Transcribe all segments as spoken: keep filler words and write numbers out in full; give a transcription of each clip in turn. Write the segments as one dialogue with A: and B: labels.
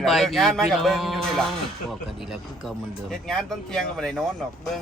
A: บายดี
B: งานมา
A: พี่
B: กับ
A: น้
B: เบิ้
A: อง
B: งอยู่นี่ล่ะ
A: บอกกันดีแล้วคือเก่าเหมือนเดิม
B: เฮ็ดงานต้องเที่ยงก็บ่ได้นอนหรอกเบิ้ง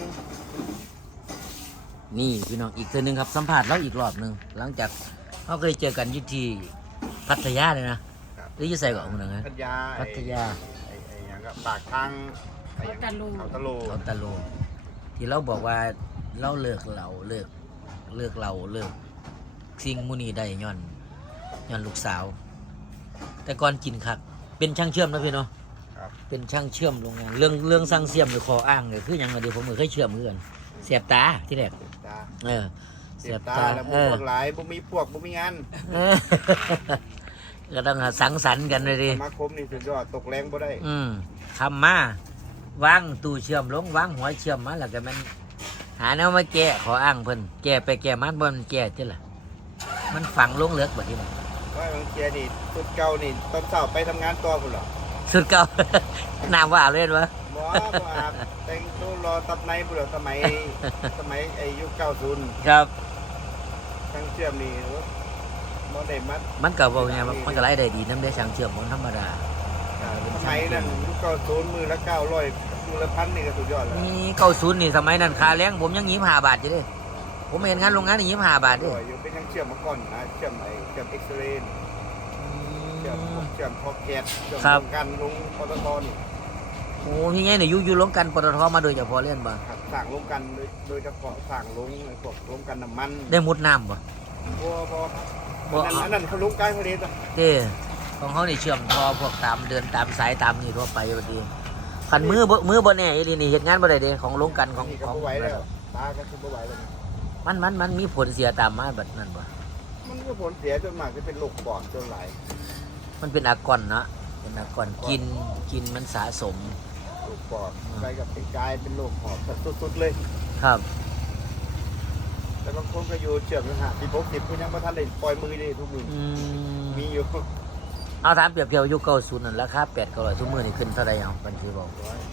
A: นี่พี่น้องอีกเทื่อนึงครับสัมผัสเราอีกรอบหนึ่งหลังจากเราเคยเจอกันอยู่ที่พัทยาเลยนะหรือจะใส่ก่อนมึงนะ
B: พัทยา
A: พัทยา
B: ไอ้ไอ้หยังก็ปากทางไอ้หยัง
C: เขาตะลู
B: เขาตะโล
A: เขาตะโลที่เราบอกว่าเราเลิกเราเลิกเลิกเราเลิกสิ่งมุนีได้ย้อนย้อนลูกสาว แต่ก่อนกินคักเป็นช่างเชื่อมนะพี่เนาะ
B: ครับ
A: เป็นช่างเชื่อมโรงงานเรื่องเรื่องสร้างเสียมหรือคออ้างเนี่ยคืออย่างเดียวผมเคยเชื่อมเพื่อนเสียบตาที่แรก
B: เสียบตา
A: เออ
B: เสียบตาแล้วบ่พวกหลายบ่มีพวกบ่มีงาน
A: เออ ก็ต้องหาสังสรรค์กันเลยดิ
B: สมาคมนี่สุดยอดตกแรงบ่ได้
A: อืมทำมาวางตู้เชื่อมลงวางหัวเชื่อมมาแล้วก็มันหาแนวมาแก้ขออ้างเพิ่นแก้ไปแก้มาบ่มันแก้จ้ะล่ะมันฝังลงเลือกแบบนี้
B: ว่าบางเทียนี่สุดเก่านี่ตอนเช้าไปทำงานต่อพุ่นเหรอ
A: สุดเก่า น้ำว่าอาบเล่นวะ
B: บ่บ่อาบแต่งตัวรอตับในพุ่นเหรอสมัยสมัยไอ้ยุคเก้าสิบ
A: ครับ
B: ทางเชื่อมนี่โอ้บ่ได้มัด
A: มันก็บอกไงว่ามันก็ไล่ได้ดีน้ำได้ช่างเชื่อมมันธรรมดา
B: สมัยนั้นยุคเก้าสิบมือละเก้าร้อยมือละพันนี่ก็สุดยอดแล้ว
A: นี่เก้าศูนย์นี่สมัยนั้นค่าแรงผมยังยิ้มห้าบาทอยู่เดิผมเห็นงานโรงงานนี่ยิ้มห้าบาทเดิ
B: โอ้ยอยู่เป็นยังเชื่อมมาก่อนนะเชื่อมไอ้เชื่อมเอ็กซเรย์เชื่อมพวกเชื่อมพอแก๊สเชื่อมโรงกันลงปตทนี่
A: โอ้พี่ไงเนี่ยอยู่อยู่ลงกันปตทมาโดยเฉพาะเล่นบ่
B: ครับสั่งลงกันโดยโดยเฉพาะสั่งลงไอ้พวกลงกันน้ำมัน
A: ได้มุดน้ำบ่
B: บัวบัว
A: บ่
B: อันนั้นอันนั้นเขาลงกายพอดีจ้ะ
A: เด้ของเขานี่เชื่อมทอพวกตามเดินตามสายตามนี่ทั่วไปพอดีขันมือบ่มือบ่แน่อีหลีนี่เฮ็ดงานบ่ได้เด้ของลงกันของ
B: นี่ก็
A: ของ
B: บ่ไหวแล้วตาก็คือบ่ไหวแล้วนี่
A: มันมันมันมีผลเสียตามมาแบบนั้นบ่
B: มันก็ผลเสียจนมากจะเป็นโรคปอดจนหลาย
A: มันเป็นอากอนเนาะเป็นอากอนกินกินมันสะสม
B: โรคปอดไปกับเป็นกลายเป็นโรคหอบสุดๆเลย
A: ครับ
B: แต่บางคนก็อยู่เชื่อมนะฮะที่พกสิบก็ยังบ่ทันได้ปล่อยมือได้ทุกมือ
A: อืม
B: มีอยู่
A: เอาถามเปรียบเทียบยุคเก้าสิบนั่นราคาแปด เก้าร้อยซุมื้อนี่ขึ้นเท่าใดเอาบัญชีบอก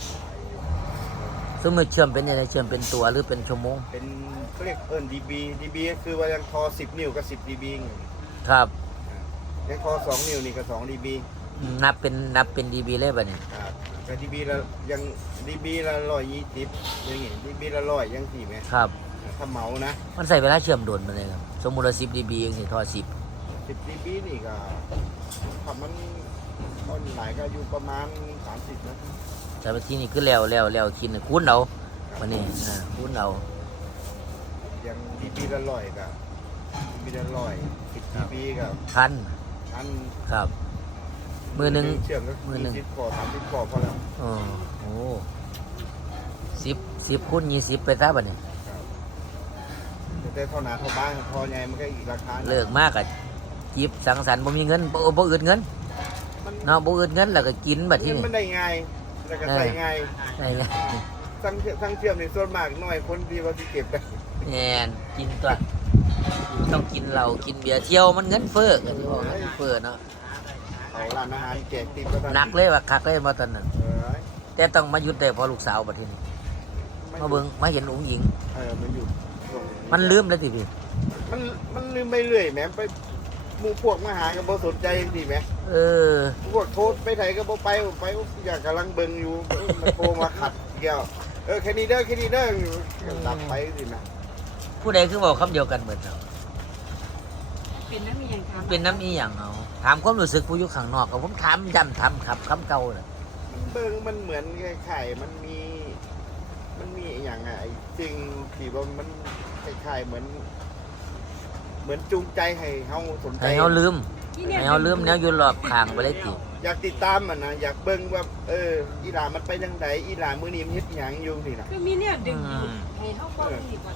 A: ซุมื้อเชื่อมเป็นยังไงเชื่อมเป็นตัวหรือเป็นชั่วโมง
B: เป็นเขาเรียกเอิ้น ดี บี ดี บี ก็คือว่ายังทอสิบนิ้วกับสิบ ดี บี
A: ครับ
B: ยังทอสองนิ้วนี่ก็สอง ดี บี
A: อืมนับเป็นนับเป็น ดี บี เลยบัดนี้
B: ครับแต่ ดี บี ละยัง ดี บี ละร้อยยี่สิบยังไง ดี บี ละร้อยยังสี่ไหม
A: ครับ
B: ถ้าเหมานะ
A: มันใส่เวลาเชื่อมโดนมาเลยครับสมมุติว่าสิบ ดี บี จังซี่ทอสิบ
B: สิบ ดี บี นี่ก็ถ้ามันต้นหลายก็อยู่ประมาณสามสิบนะ
A: แต่ว่าที่นี่คือแล้วแล้วแล้วคิดน่ะคูณเอาวันนี้อ่าคูณเอา
B: ยัง ดี บี ละร้อยก็ ดี บี ละร้อยสิบ ดี บี ก็
A: พัน
B: อัน
A: ครับ มือหนึง
B: เชื่อมก็
A: มือหนึ่ง
B: ยี่สิบกว่าสามสิบกว่าพอแล้ว
A: อ๋อโอ้สิบสิบคูณยี่สิบไปซะบัดนี้
B: แต่เท่าหนาเท่าบ้านพอไงมันก็อีกราคา
A: เลิกมากอะจิบสังสรรค์บ่มีเงินบ่บ่อึดเงิน
B: มัน
A: เนาะบ่อึดเงินแล้วก็กินบัดที่
B: เงิน
A: นี่
B: มันได้ง่ายแล้วก็ใส่ง่าย
A: ได้ไง
B: ทั้งเชื่อมทั้งเชื่อมในส่วนมากน้อยคนที่ว่าที่เก็บได้
A: แน่นกินตัวต้องกินเหล้ากินเบียร์เที่ยวมันเงินเฟ้อกันที่ว่าเงินเฟ้อเนาะ
B: เอาร้านอาหารแจกติปก็ได้
A: หนักเลยว่าคักเลยมาตอนนั้น
B: เออ
A: แต่ต้องมาหยุดได้เพอลูกสาวบัดที่นี่มาเบิ่งมาเห็นอุ้งหญิง
B: เออมันอยู่ตรง
A: มันลืมแล้วติพี่
B: มันมันลืมไปเรื่อยแหมไปหมู่พวกมาหาก็บ่สนใจสิแหม
A: เออ
B: พวกโทษไปไทยก็บ่ไปไปอยากกำลังเบิ่งอยู่เออมันโทรมาขัดเกี่ยวเออแค่นี้เด้อแค่นี้เด้อตับไปสินะ
A: ผู้ใดคือบอกคำเดียวกันเหมือนเนาะ
C: เป็นน้ำมีอย่างทำ
A: เป็นน้ำอีหยังเอาถามความรู้สึกผู้อยู่ข้างนอกก็ผมถามย้ำถามครับคำเก่าน่ะ
B: มันเบิ่งมันเหมือนไข่มันมี มันมีอหย่างอะไอ้สิ่งที่ว่ามันคล้ายๆเหมือน เหมือนจูงใจให้เฮาสนใจ
A: ให้เฮาลืมให้เฮาลืมแนวอยู่รอบข้างไปเลยติ
B: อยากติดตามมันนะอยากเบิ่งว่าเอออีหลามันไปจังไดอีหลามื้อนี้มันเฮ็ดหยังอยู่นี่นะ
C: คือมีเนี่ยดึงดูดให้เข้าป้องอีกว่า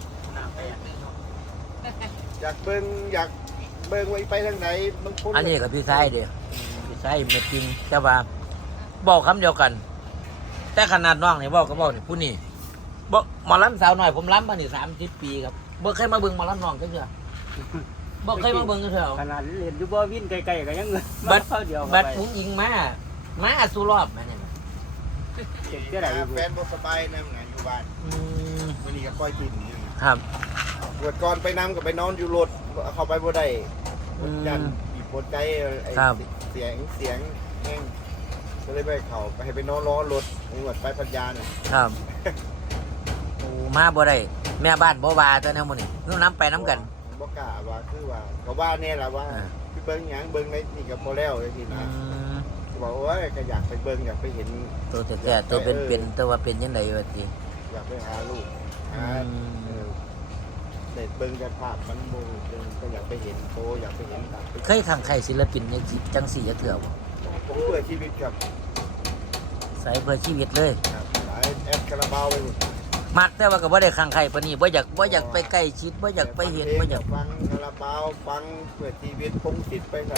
B: อยากเบิ่งอยากเบิ่งว่าอีไปทางไหนบางคน
A: อันนี้กับพี่ชายเด้อพี่ชายเม็ดจริงแต่ว่าบอกคำเดียวกัน แต่ขนาดน้องนี่บอกก็บอกนี่ผู้นี่บ่หมอลำสาวหน่อยผมล้ำมานี่สามสิบปีครับบ่เคยมาเบิ่งหมอลำน้องจังเทื่อบ่เคยมาเบิ่งจังเทื่อ
D: ขนาดเรียนอยู่บ่วินไกลๆก็ยัง
A: บัด
D: เข้าเดียว
A: บัดอุ้งอิงมามาสู่รอบแม่นี่
D: เจ็บเท่าไหร่
B: อ่าแฟนบ่สบายนะงานอยู่บ้าน
A: อืม
B: มื้อนี้ก็ปล่อยกินนี่นะครับ ปวดก่อนไปนํก็ไปนอนอยู่รถเข้าไปบ่ได้ปวดยันบีบปวดใจไอ้
A: ครับ
B: เสียงเสียงแห้งก็เลยไปเขาไปให้ไปนอนล้อรถจังหวัดไปพัทยาเนี่ย
A: ครับโอ้มาบ่ได้แม่บ้านบ่ว่าแต่แนวมื้อนี้นู่นน้ำไปน้ำกัน
B: บ่กล้าว่าคือว่าก็ว่าแน่ล่ะว่า
A: อ่า
B: พี่เบิ่งหยังเบิ่งในนี่ก็พอแล้วจังซี่
A: อื
B: นะ
A: ม
B: บอกโอ้ยก็อยากไปเบิ่งอยากไปเห็น
A: ตัวแท้ๆตัวเป็นๆตัวว่าเป็นจังไดว่าติ
B: อยากไปหาลูกหา
A: อืม
B: เออได้เบิ่งแต่ภาพมันบ่เบิ่งก็อยากไปเห็นโตอยากไปเห็นตามไป
A: เคยขังไข่ศิลปินในจังสี่จะเถื่อบ่
B: ผมเพื่อชีวิตครับ
A: ใส่เพื่อชีวิตเลย
B: ครับหลายแอดคาราบาวไปหมด
A: มักแต่ว่าก็บ่ได้ขังไข่ปานนี้บ่อยากบ่อยากไปใกล้ชิดบ่อยากไปเห็นบ่อยาก
B: ฟังคาราบาวฟังเพื่อชีวิตพงศิษย์ไปค่ะ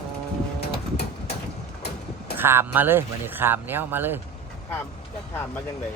A: ขามมาเลยวันนี้ขามแนวมาเลย
B: ข้ามจะข้ามมายังไง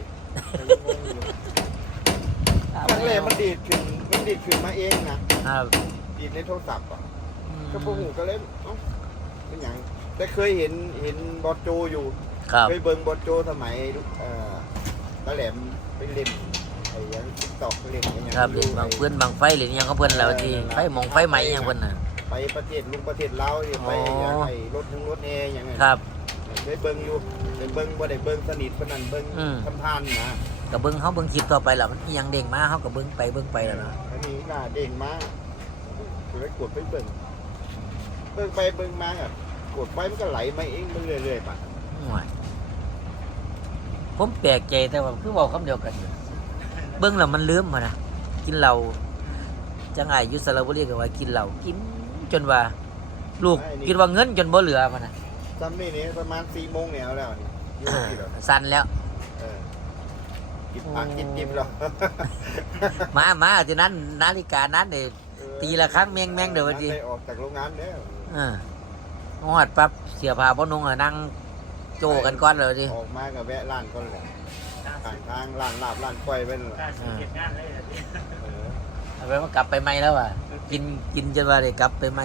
B: ครั้งแรกมันดีดขึ้นมันดีดขึ้นมาเองนะครับ ดีดในโทรศัพท์อ่ะก็พวกหูก็เลยเอ้าเป็นอย่างแต่เคยเห็นเห็นบอสโจอยู่
A: ครับ
B: เคยเบิ่งบอสโจสมัยเอ่อตะแหลมไปเล่นไอ้ยังติ๊กตอกเล่นไอ้ยัง
A: ครับเล่นบางเพื่อนบางไฟหรือยังเขาเพิ่นแล้วทีไฟหมองไฟใหม่ยังเพิ่นน่ะ
B: ไปประเทศลุงประเทศลาวนี่ไป
A: อ๋อ
B: อย่างไอ้รถทั้งรถแอร์อย่างไง
A: ครับ
B: ได้เบิ่งอยู่ได้เบิ่งบ่ได้เบิ่งสนิทปานนั้นเบิ่ง
A: อืม
B: ผ่านๆนะ
A: ก็เบิ่งเฮาเบิ่งคลิปต่อไปแล้วมันอิหยังเด้งมาเฮาก็เบิ่งไปเบิ่งไปแล้วเนาะ
B: อันนี้หน้าเด้งมาก็เลยกดไปเบิ่งเบิ่งไปเบิ่งมาอ่ะกดไปมันก็ไหลมาเองมันเรื่อยๆป่ะ
A: โอ้ยผมแปลกใจแต่ว่าคือเว้าคำเดียวกันอยู่เบิ่งแล้วมันลืมมานะกินเหล้าจังไงอยู่สระบุรีก็ว่ากินเหล้ากินจนว่า ลูกคิดว่าเงินจนบ่เหลือมานะ
B: จำนี่นี่ประมาณสี่โมงแล้วแล้วนี่อยู่ที่แล้ว
A: สั่นแล้ว
B: เออกินผักกินดิบแล้ว
A: มามาที่นั้นนาฬิกานั้นนี่ ตีละครั้งแม่งแม่งเดี๋ยววันนี้
B: ได้ออกจากโรงงานแล้ว
A: เออฮอดปั๊บเสียผ้าบ่นุ่งอะนั่งโจกันก่อนเลยดิ
B: ออกมาก็แวะร้านก่อนแหละทางทางร้านลาบร้านก้อยเป็นนแหละ
D: เก็บงานเลย
B: เออ
A: เอาไปว่ากลับไปไหมแล้วอ่ะกินกินจนว่าได้กลับไปไหม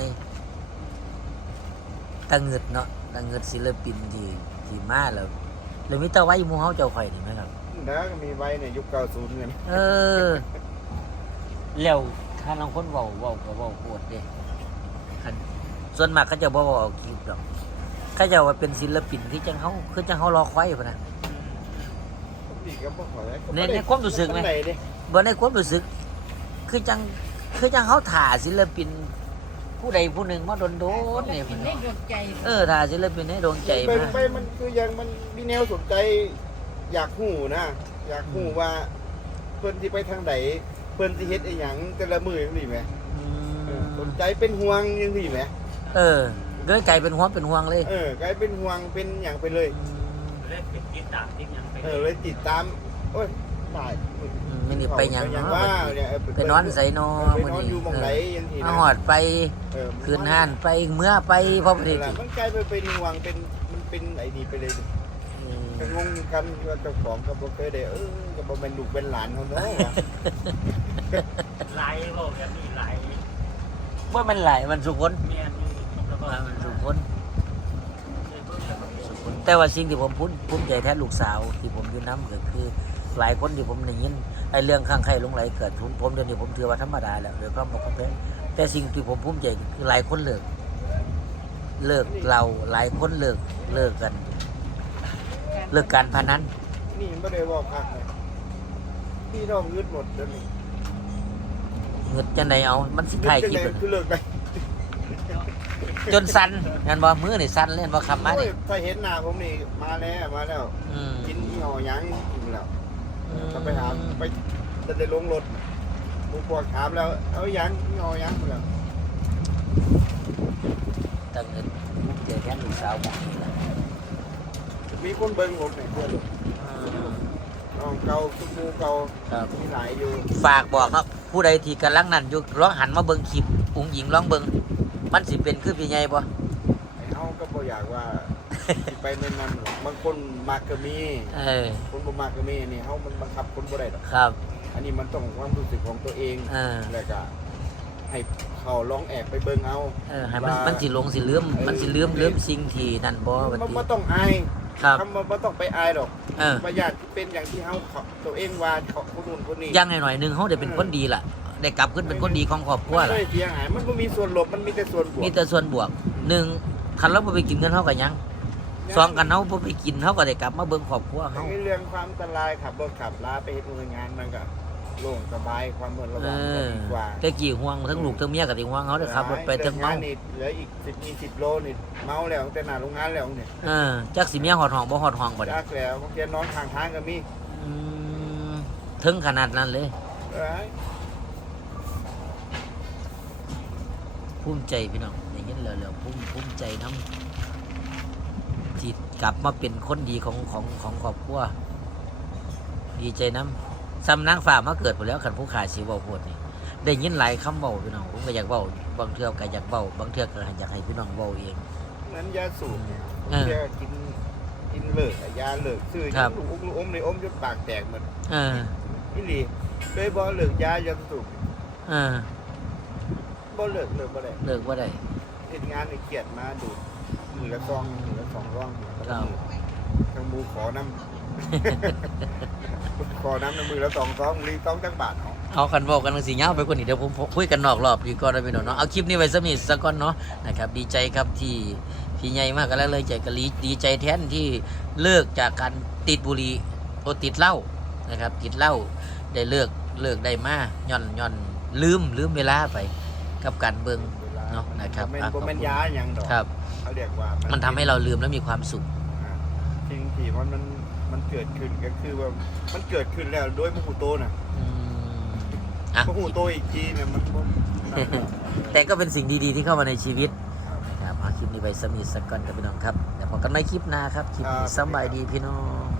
A: ตะเงึดเนาะตะเงึดศิลปินที่ที่มาแล้วเลยมีแตะไว้หมู่เฮาเจ้าข่อยนี่ไหมครับ
B: แล้วก็มีไว้ในยุคเก้าสิบเงิน
A: เออแล้วถ้าลางคนเว้าเว้าก็เว้าโคตรเด้คันส่วนมากเขาจะบ่เว้าเอาคลิปดอกเขาจะว่าเป็นศิลปินที่จังเฮาคือจังเฮารอคอยพุ่นน่ะ
B: นี่ก็บ่ขอแล้ว
A: ในในความรู้สึกไหม
B: ข้างดิ
A: บ่ในความรู้สึก คือจังคือจังเฮาถ่าศิลปิน ผู้ใดผู้หนึ่งมาโดนโดนๆเนี่ย
C: เป็นได้ดวงใจ
A: เออถ่าศิลปินให้ดวงใจ
B: ไป
A: มา
B: ไปมันคือยังมันมีแนวสนใจ อยากหูนะ อยากหูว่าเพิ่นสิไปทางใดเพิ่นสิเฮ็ดอีหยังแต่ละมื้อจังซี่แหม
A: อื
B: เออส
A: ม
B: นใจเป็นห่วงจังซี่แหม
A: เออเลยกลายเป็นห่วงเป็นห่วงเลย
B: เออกลายเป็นห่วงเป็นหยังไปเลย
D: เล่นเป็นติดตามติดยังไป
B: เออเลยติดตามโอ้ยตาย
A: อืมไม่ได้ไปหยัง
B: หยัง
A: เนาะ
B: ว่าเนี่ยเ
A: ไปนอนใส่นอ
B: ไป
A: มื้อน
B: อน
A: นี้
B: อยู่หม่องไหนจังซี่
A: มา
B: นะ
A: หอดไป
B: เออ
A: คืนห้านไปเมื่อไปเพราะประเทศ
B: นั่นแหละ
A: ที่
B: มันกลายไปเป็นห่วงเป็นมันเป็นไอ้นี่ไปเลย
A: อืม
B: ก็งงกันว่าเจ้าของก็บ่เคยได้เออก็บ่แม่นลูกเป็นหลานเขาเนาะวะ
D: ไล่โลกแบบนี้ไล่
A: ว่ามันหลายมันสุคน
D: เมียนแล้วก็
A: ว่ามันสุคนสุคนแต่ว่าสิ่งที่ผมพูดภูมิใจแทนลูกสาวที่ผมอยู่น้ำก็คือ หลายคนที่ผมได้ยินไอ้เรื่องข้างใครหลงไหลเกิดผมผมเดี๋ยวนี้ผมถือว่าธรรมดาแล้วเดี๋ยวก็บอกเขาไปแต่สิ่งที่ผมภูมิใจคือหลายคนเลิกเลิกเราหลายคนเลิกเลิกกัน เลิกการพนัน
B: นี่ไม่ได้ว่าพักเลยพี่น้องยึดหมดเดี๋ยวนี้
A: เงินจะไหนเอามันสิถ่ายคลิป
B: ยึดจังใดคือเลิกไป
A: จนสั่นงั้นว่ามือนี่สั่นเล่นว่าคำมา
B: โอ้
A: นี่
B: ยถ้าเห็นหน้าผมนี่มาแล้วมาแล้ว
A: อืม
B: กินที่ห่อหยังกินแล้วจะไปหาไปจะได้ลงรถบุพวกถามแล้วเอาหยังที่ห่อหยังแล้ว
A: ตั้งเงินภูมิใจแทนลูกสาวผมนี่แหละ
B: มีคนเบิ่งผมเนี่ยเพื่อนน้องเก่าคุณครูเก่า
A: ครับ
B: มีหลายอยู่
A: ฝากบอกเนาะผู้ใดที่กำลังนั่นอยู่ร้องหันมาเบิ่งคลิปอุ้งหญิงร้องเบิ่งมันสิเป็นคือพี่ใหญ่บ่
B: ไอ้เฮาก็บ่อยากว่า สิไปแม่นนั่นหรอกบางคนมากก็มี
A: เออ
B: คนบ่มากก็มีนี่เฮามันบังคับคนบ่ได้ดอก
A: ครับ
B: อันนี้มันต้องความรู้สึกของตัวเอง
A: เออ
B: แล้วก็ให้เขาลองแอบไปเบิ่งเอา
A: เออให้มัน
B: ว่า
A: มันสิลงสิลืมมันสิลืมลืมสิ่งที่นั่นบ่บัด
B: มัน
A: นี้
B: บ่ต้องอาย
A: ครับ
B: คำว่าบ่ต้องไปอายดอก
A: เออ
B: ประหยัดเป็นอย่างที่เฮาเขาตัวเองว่าเขาคนนู้นคนนี้
A: อยังหน่อยๆหนึงเฮาได้เป็นคนดีล่ะ ได้กลับขึ้นเป็นคนดีของครอบครัว
B: มัน
A: ล่ะ
B: ไม่เสียหายมันบ่มีส่วนลบมันมีแต่ส่วนบวก
A: มีแต่ส่วนบวกหนึ่งคันเราบ่ไปกินเงินเฮาก็ยังสองกันเฮาบ่ไปกินเฮาก็ได้กลับมาเบิ่งครอบครัวเฮา
B: ไอ้เรื่องความอันตรายขับรถขับลาไปเฮ็ดงานมันก็โล่งสบายความระมัดระ
A: เอ
B: วังก็
A: อ
B: ดีกว่า
A: แต่กี่ห่วงทั้งลูกทั้งเมียก็สิห่วงเฮาเด้อครับรถไปทั้งเมา
B: งานนี่เหลืออีกสิบมีสิบโลนี่เมาแล้วแต่หน้าโรงงานแล้วเนี่ย
A: เออจักสิเมียฮอดห้องบ่ฮอดห้องบ่ได้
B: ยากแล้วบางทีนอนข้างทางก็มี
A: อืมถึงขนาดนั้นเลย
B: เอ้ย
A: ภูมิใจพี่น้องได้ยินแล้วแล้วภูมิภูมิใจนำที่กลับมาเป็นคนดีของของของครอบครัวดีใจนำซ้ำนางฟ้ามาเกิดพุ่นแล้วคันผู้ขาสิเว้าโพดนี่ได้ยินหลายคำเว้าพี่น้องผมก็อยากเว้าบางเทื่อก็อยากเว้าบางเทื่อก็อยากให้พี่น้องเว้าเอง
B: เหมือนยาสูบเนี่ย
A: เออ
B: แกกินกินเลิกอะยาเลิกซื้อ
A: ครั
B: ยั
A: บ
B: งลูกอมลูกอมในอมจนปากแตกหมด
A: เออ
B: นี่หลีโดยบ่เลิกยายาสูบ
A: เออ
B: บ่เลิกเลิกบ่ได้
A: เลิกบ่ได้
B: เฮ็ดงานในเกียดมาดูดมือละซองมือละสองร่อง
A: ครับ
B: ทางหมูขอน้ำ ขอน้ำในมือละสองซองรีต้องจักบาทเนาะ
A: เอาคันบอกกันสิยาวไปกว่านี้เดี๋ยวผมคุยกันนอกรอบดีก่อนนะพี่น้องเนาะเอาคลิปนี้ไว้สมิสักก่อนเนาะนะครับดีใจครับที่พี่ใหญ่มากกันแล้วเลยใจกะลีดีใจแทนที่เลิกจากการติดบุหรี่โอติดเหล้านะครับติดเหล้าได้เลิกเลิกได้มาย่อนย่อนลืมลืมเวลาไปกับการเบิง
B: เวลา
A: เนาะนะครับ
B: บ่แม่น
A: อ่ะ
B: บ่แม่นยาหยังดอก
A: ครับ
B: เขาเรียกว่า
A: มั
B: มัน
A: ทำให้เราลืมแล้วมีความสุข
B: อ่าสิ่งที่มันมันมันเกิดขึ้นก็คือว่ามันเกิดขึ้นแล้วโดยมหูโตน่ะ
A: อืมอ่ะ
B: มหูโตอีกทีเนี่ยมันบ่
A: แต่ก็เป็นสิ่งดีๆที่เข้ามาในชีวิตนะครับเอาคลิปนี้ไว้สมิสักก่อนกับพี่น้องครับเดี๋ยวพบกันในคลิปหน้าครับคลิปนี้สำบายดีพี่น้อง